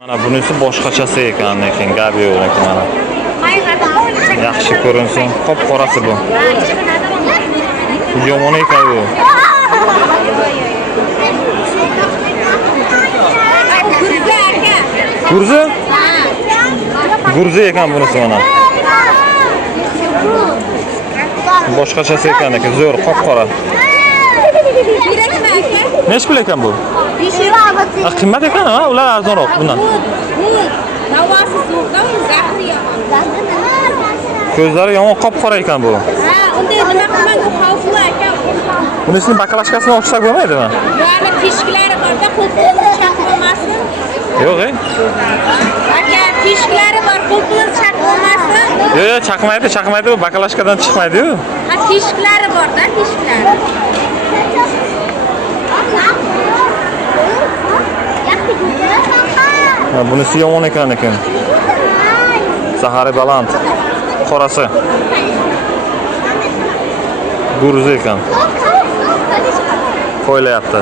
Mana bunisi boshqachasi ekan, lekin gabi yo'q ekan mana. Yaxshi ko'rinsin, qop-qorasi bu. Yomon ekan bu. Gurzi? Gurzi ekan bunisi mana. Boshqachasi ekan, lekin zo'r, qop-qora. Nech pul ekan bu? 5 euro. Qimmat ekan, ha? Ular arzonroq bundan. Navosi so'qdan zahri yomon. Ko'zlari yomon qop-qora ekan bu. Ha, unday nima qilmang, u xavfli ekan. Bunisini bakalashkasini ochsak bo'lmaydimi? Yo'q, teshklari borda qo'lqinlar chaqmasin. Yo'q, Aka, teshklari bor, qo'lqinlar chaqmasin. Yo'q, chaqmaydi, bu bakalashkadan chiqmaydi-yu. Ha, teshklari borda, teshlari. Ha, bunisi yomon ekan lekin. Zahari baland. Qorasi. Gurzi ekan. Qo'ylayapti.